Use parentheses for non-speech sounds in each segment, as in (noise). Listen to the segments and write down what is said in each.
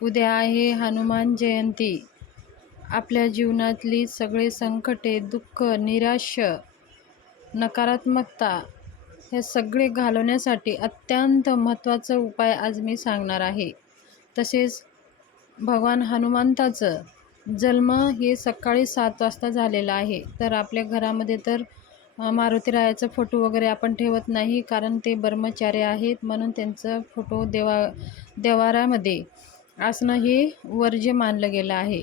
उद्या आहे हनुमान जयंती. आपल्या जीवनातली सगळे संकटे दुःख निराश्य नकारात्मकता हे सगळे घालवण्यासाठी अत्यंत महत्त्वाचा उपाय आज मी सांगणार आहे. तसेच भगवान हनुमंताचं जन्म हे सकाळी सात वाजता झालेलं आहे. तर आपल्या घरामध्ये तर मारुतीरायाचं मारुतीरायाचा फोटो वगैरे आपण ठेवत नाही कारण ते ब्रह्मचारी आहेत म्हणून त्यांचं फोटो देवा देवारामध्ये असणं हे वर्ज्य मानलं गेलं आहे.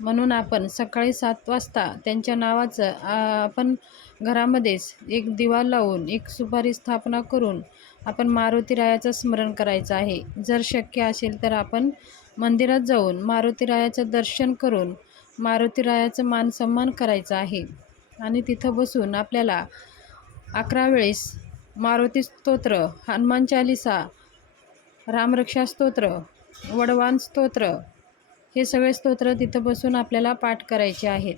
म्हणून आपण सकाळी सात वाजता त्यांच्या नावाचं आपण घरामध्येच एक दिवा लावून एक सुपारी स्थापना करून आपण मारुतीरायाचं स्मरण करायचं आहे. जर शक्य असेल तर आपण मंदिरात जाऊन मारुतीरायाचं दर्शन करून मारुतीरायाचं मान सन्मान करायचं आहे. आणि तिथं बसून आपल्याला अकरा वेळेस मारुती स्तोत्र हनुमान चालिसा रामरक्षा स्तोत्र वडवान स्तोत्र. हे सगळे स्तोत्र तिथं बसून आपल्याला पाठ करायचे आहेत.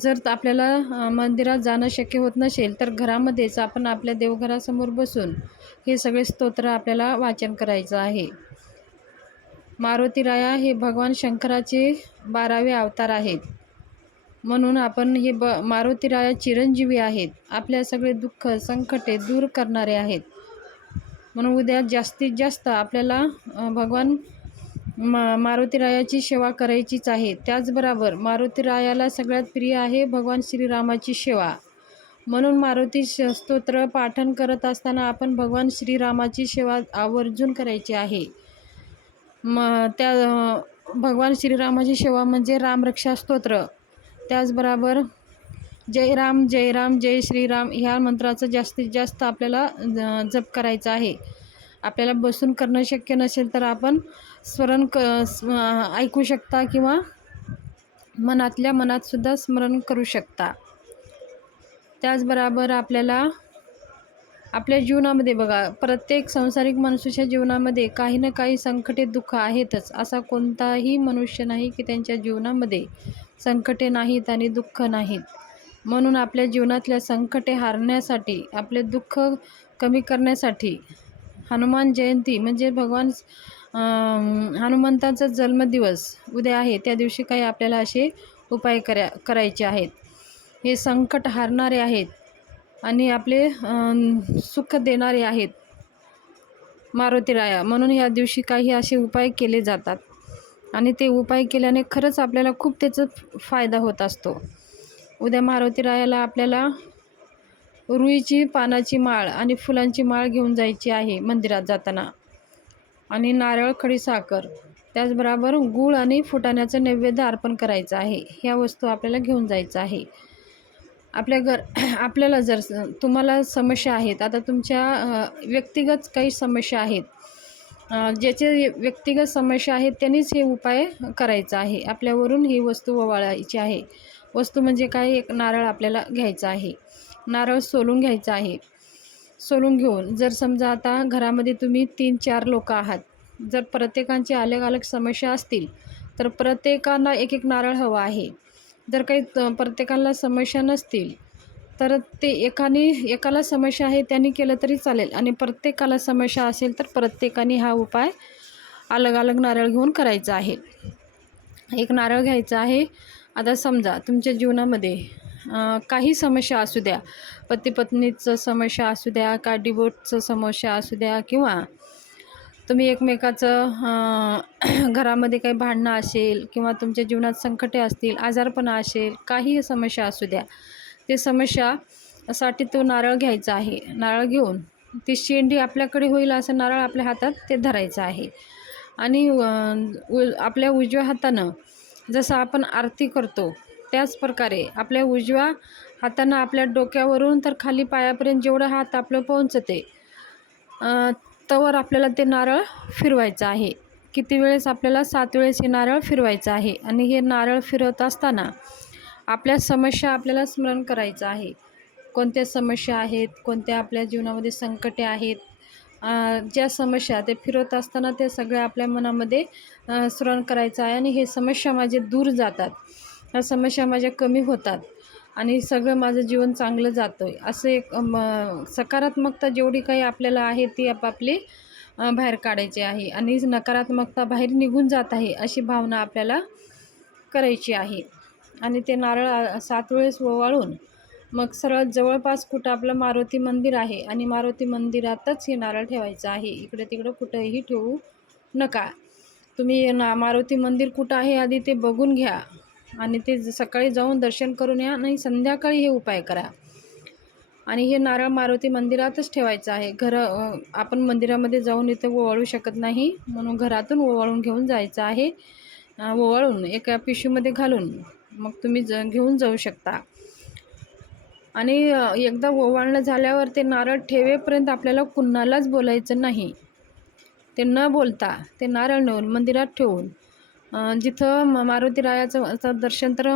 जर आपल्याला मंदिरात जाणं शक्य होत नसेल तर घरामध्येच आपण आपल्या देवघरासमोर बसून हे सगळे स्तोत्र आपल्याला वाचन करायचं आहे. मारुतीराया हे भगवान शंकराचे बारावे अवतार आहेत. म्हणून आपण हे ब मारुतीराया चिरंजीवी आहेत. आपल्या सगळे दुःख संकटे दूर करणारे आहेत. म्हणून उद्या जास्तीत जास्त आपल्याला भगवान मा मारुतीरायाची सेवा करायचीच आहे. त्याचबरोबर मारुतीरायाला सगळ्यात प्रिय आहे भगवान श्रीरामाची सेवा. म्हणून मारुती श- स्तोत्र पाठन करत असताना आपण भगवान श्रीरामाची सेवा आवर्जून करायची आहे. म त्या भगवान श्रीरामाची सेवा म्हणजे रामरक्षा स्तोत्र. त्याचबरोबर जय राम जय राम जय श्रीराम ह्या मंत्राचं जास्तीत जास्त आपल्याला ज- जप करायचा आहे. आपल्याला बसून करणं शक्य नसेल तर आपण स्मरण क स्म ऐकू शकता किंवा मनातल्या मनातसुद्धा स्मरण करू शकता. त्याचबरोबर आपल्याला आपल्या जीवनामध्ये बघा प्रत्येक संसारिक मनुष्याच्या जीवनामध्ये काही ना काही संकटे दुःख आहेतच. असा कोणताही मनुष्य नाही की त्यांच्या जीवनामध्ये संकटे नाहीत आणि दुःख नाहीत. म्हणून आपल्या जीवनातल्या संकटे हारण्यासाठी आपले दुःख कमी करण्यासाठी हनुमान जयंती म्हणजे भगवान हनुमंतांचा हनुमंताचा जन्मदिवस उद्या आहे. त्या दिवशी काही आपल्याला असे उपाय करा करायचे आहेत. हे संकट हारणारे आहेत आणि आपले सुख देणारे आहेत मारुतीराया म्हणून या दिवशी काही असे उपाय केले जातात आणि ते उपाय केल्याने खरंच आपल्याला खूप त्याचा फायदा होत असतो. उद्या मारुतीरायाला आपल्याला रुईची पानाची माळ आणि फुलांची माळ घेऊन जायची आहे मंदिरात जाताना. आणि नारळ खडीसाखर त्याचबरोबर गूळ आणि फुटाण्याचं नैवेद्य अर्पण करायचं आहे. ह्या वस्तू आपल्याला घेऊन जायचं आहे. आपल्या घर (clears throat) आपल्याला जर तुम्हाला समस्या आहेत आता तुमच्या व्यक्तिगत काही समस्या आहेत ज्याचे व्यक्तिगत समस्या आहेत त्यांनीच हे उपाय करायचा आहे. आपल्यावरून ही वस्तू ववाळायची आहे. वस्तू म्हणजे काय? एक नारळ आपल्याला घ्यायचा आहे. नारळ सोलून घ्यायचा आहे. सोलून घेऊन जर समजा आता घरामध्ये तुम्ही तीन चार लोक आहात. जर प्रत्येकांची अलग अलग समस्या असतील तर प्रत्येकांना एक एक नारळ हवा आहे. जर काही प्रत्येकाला समस्या नसतील तर ते एकाने एकाला समस्या आहे त्यांनी केलं तरी चालेल. आणि प्रत्येकाला समस्या असेल तर प्रत्येकाने हा उपाय अलग अलग नारळ घेऊन करायचा आहे. एक नारळ घ्यायचा आहे. आता समजा तुमच्या जीवनामध्ये काही समस्या असू द्या. पती पत्नीचं समस्या असू द्या का डिवोर्सचं समस्या असू द्या किंवा तुम्ही एकमेकाचं (clears throat) घरामध्ये काही भांडणं असेल किंवा तुमच्या जीवनात संकटे असतील आजारपणा असेल काही समस्या असू द्या. ते समस्यासाठी तो नारळ घ्यायचा आहे. नारळ घेऊन ती शेंडी आपल्याकडे होईल असं नारळ आपल्या हातात ते धरायचं आहे. आणि उ आपल्या उजव्या हातानं जसं आपण आरती करतो त्याच प्रकारे आपल्या उजव्या हातानं आपल्या डोक्यावरून तर खाली पायापर्यंत जेवढं हात आपलं पोहोचते तवर आपल्याला ते नारळ फिरवायचं आहे. किती वेळेस आपल्याला सात वेळेस हे नारळ फिरवायचं आहे आणि हे नारळ फिरवत असताना आपल्या समस्या आपल्याला स्मरण करायचं आहे. कोणत्या समस्या आहेत कोणत्या आपल्या जीवनामध्ये संकटे आहेत ज्या समस्या ते फिरवत असताना ते सगळ्या आपल्या मनामध्ये स्मरण करायचं आहे आणि हे समस्या माझे दूर जातात. ह्या समस्या माझ्या कमी होतात आणि सगळं माझं जीवन चांगलं जातं आहे असं एक म, सकारात्मकता जेवढी काही आपल्याला आहे ती आपापली बाहेर काढायची आहे आणि नकारात्मकता बाहेर निघून जात आहे अशी भावना आपल्याला करायची आहे. आणि ते नारळ सात वेळेस ओवाळून मग सरळ जवळपास कुठं आपलं मारुती मंदिर आहे आणि मारुती मंदिरातच हे नारळ ठेवायचं आहे. इकडे तिकडं कुठंही ठेवू नका. तुम्ही ना मारुती मंदिर कुठं आहे आधी ते बघून घ्या आणि ते सकाळी जाऊन दर्शन करून या आणि संध्याकाळी हे उपाय करा. आणि हे नारळ मारुती मंदिरातच ठेवायचं आहे. घर आपण मंदिरामध्ये जाऊन इथे ओवाळू शकत नाही म्हणून घरातून ओवाळून घेऊन जायचं आहे. ओवाळून एका पिशवीमध्ये घालून मग तुम्ही ज घेऊन जाऊ शकता. आणि एकदा ओवाळणं झाल्यावर ते नारळ ठेवेपर्यंत आपल्याला कुणालाच बोलायचं नाही. ते न बोलता ते नारळ नेऊन मंदिरात ठेवून जिथं म मारुतीरायाचं दर्शन तर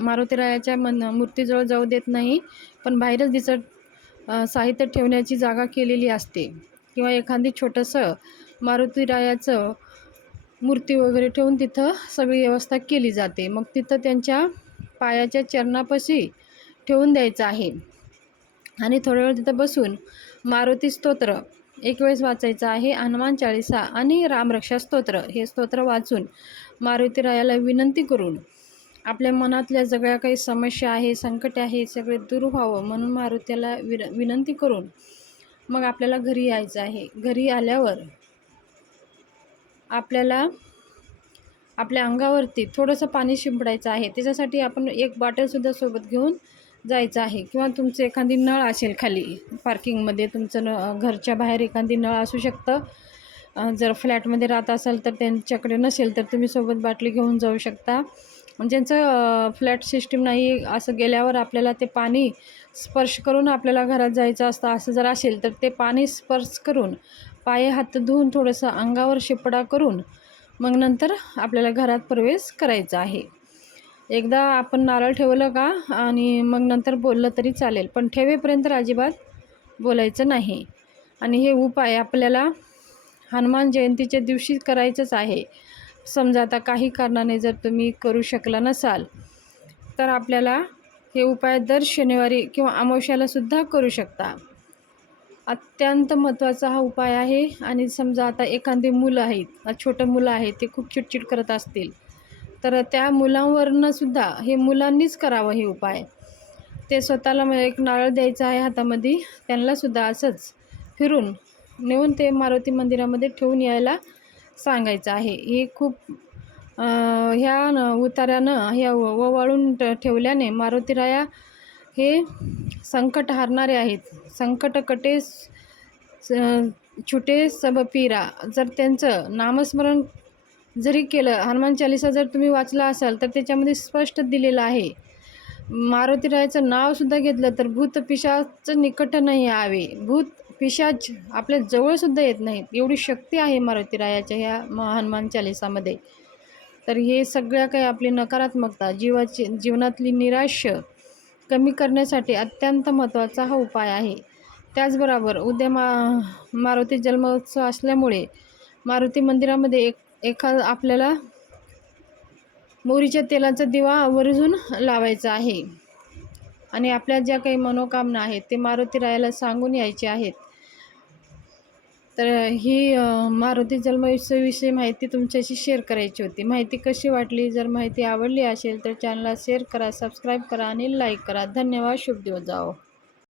मारुतीरायाच्या मन मूर्तीजवळ जाऊ देत नाही पण बाहेरच दिसत साहित्य ठेवण्याची जागा केलेली असते. किंवा एखादी छोटंसं मारुतीरायाचं मूर्ती वगैरे ठेवून तिथं सगळी व्यवस्था केली जाते. मग तिथं त्यांच्या पायाच्या चरणापाशी ठेवून द्यायचं आहे. आणि थोड्या वेळ तिथं बसून मारुती स्तोत्र एक वेळेस वाचायचं आहे. हनुमान चाळीसा आणि रामरक्षा स्तोत्र हे स्तोत्र वाचून मारुतीरायाला विनंती करून आपल्या मनातल्या सगळ्या काही समस्या आहे संकट आहे सगळे दूर व्हावं म्हणून मारुतीला विर विनंती करून मग आपल्याला घरी यायचं आहे. घरी आल्यावर आपल्याला आपल्या अंगावरती थोडंसं पाणी शिंपडायचं आहे. त्याच्यासाठी आपण एक बॉटलसुद्धा सोबत घेऊन जायचं आहे किंवा तुमचं एखादी नळ असेल खाली पार्किंगमध्ये तुमचं न घरच्या बाहेर एखादी नळ असू शकतं. जर फ्लॅटमध्ये राहत असाल तर त्यांच्याकडे नसेल तर तुम्ही सोबत बाटली घेऊन जाऊ शकता. म्हणजे ज्यांचं फ्लॅट सिस्टीम नाही असं गेल्यावर आपल्याला ते पाणी स्पर्श करून आपल्याला घरात जायचं असतं असं जर असेल तर ते पाणी स्पर्श करून पाय हात धुवून थोडंसं अंगावर शिपडा करून मग नंतर आपल्याला घरात प्रवेश करायचा आहे. एकदा आपण नारळ ठेवलं का आणि मग नंतर बोललं तरी चालेल. पण ठेवेपर्यंत अजिबात बोलायचं नाही. आणि हे उपाय आपल्याला हनुमान जयंतीच्या दिवशी करायचंच आहे. समजा आता काही कारणाने जर तुम्ही करू शकला नसाल तर आपल्याला हे उपाय दर शनिवारी किंवा अमावश्यालासुद्धा करू शकता. अत्यंत महत्त्वाचा हा उपाय आहे. आणि समजा आता एखादी मुलं आहेत छोटं मुलं आहेत ते खूप चिडचिड करत असतील. तर त्या मुलांवरनं सुद्धा हे मुलांनीच करावं हे उपाय. ते स्वतःला मग एक नारळ द्यायचं आहे हातामध्ये त्यांनासुद्धा असंच फिरून नेऊन ते मारुती मंदिरामध्ये ठेवून यायला सांगायचं आहे. हे खूप ह्या न- उतार्यानं ह्या ओवाळून ट ठेवल्याने मारुतीराया हे संकट हारणारे आहेत. संकट कटे स- छुटे सबपीरा. जर त्यांचं नामस्मरण जरी केलं हनुमान चालिसा जर तुम्ही वाचला असाल तर त्याच्यामध्ये स्पष्ट दिलेलं आहे. मारुतीरायाचं नावसुद्धा घेतलं तर भूत पिशाचं निकट नाही यावे. भूत पिशाच आपल्या जवळसुद्धा येत नाहीत एवढी शक्ती आहे मारुतीरायाच्या ह्या म हनुमान चालिसामध्ये. तर हे सगळ्या काही आपली नकारात्मकता जीवाची जीवनातली निराश्य कमी करण्यासाठी अत्यंत महत्त्वाचा हा उपाय आहे. त्याचबरोबर उद्या मा मारुती जन्मोत्सव असल्यामुळे मारुती मंदिरामध्ये एक एखा आपल्याला मोहरीच्या तेलाचा दिवा आवर्जून लावायचा आहे. आणि आपल्या ज्या काही मनोकामना आहेत ते मारुती रायाला सांगून यायचे आहेत. तर ही मारुती जन्मोत्सवाविषयी माहिती तुमच्याशी शेअर करायची होती. माहिती कशी वाटली? जर माहिती आवडली असेल तर चॅनलला शेअर करा सबस्क्राईब करा आणि लाईक करा. धन्यवाद. शुभ दिवस जाओ